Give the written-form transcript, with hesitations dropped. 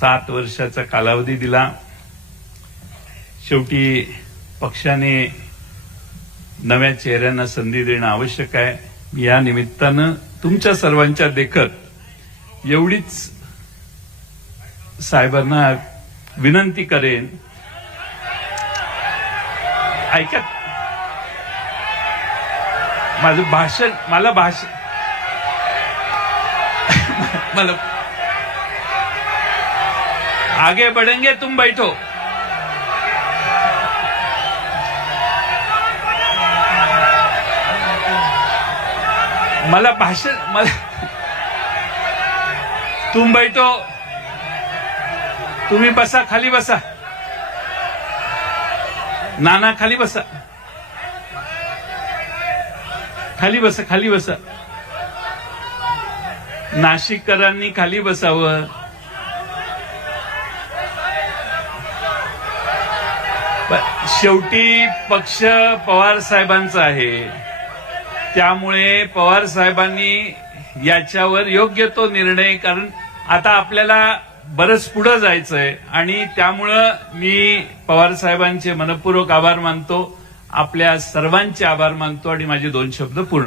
7 वर्षाचा कालावधी दिला। शेवटी पक्षाने नव्या चेहऱ्यांना संधी देणं आवश्यक आहे। या निमित्तानं तुमच्या सर्वांच्या देखत एवढीच साहेबांना विनंती करेन, ऐका माझं भाषण, मला आगे बढ़ेंगे, तुम बैठो। तुम बैठो, तुम्ही बसा, खाली बसा, नाना खाली बसा, खाली बसा, खाली बसा, नाशिककरांनी खाली बसावं। शेवटी पक्ष पवार साहेबांचा आहे, त्यामुळे पवार साहेबांनी याच्यावर योग्य तो निर्णय, कारण आता आपल्याला बरंच पुढे जायचंय आणि त्यामुळं मी पवार साहेबांचे मनपूर्वक आभार मानतो, आपल्या सर्वांचे आभार मानतो आणि माझे 2 शब्द पूर्ण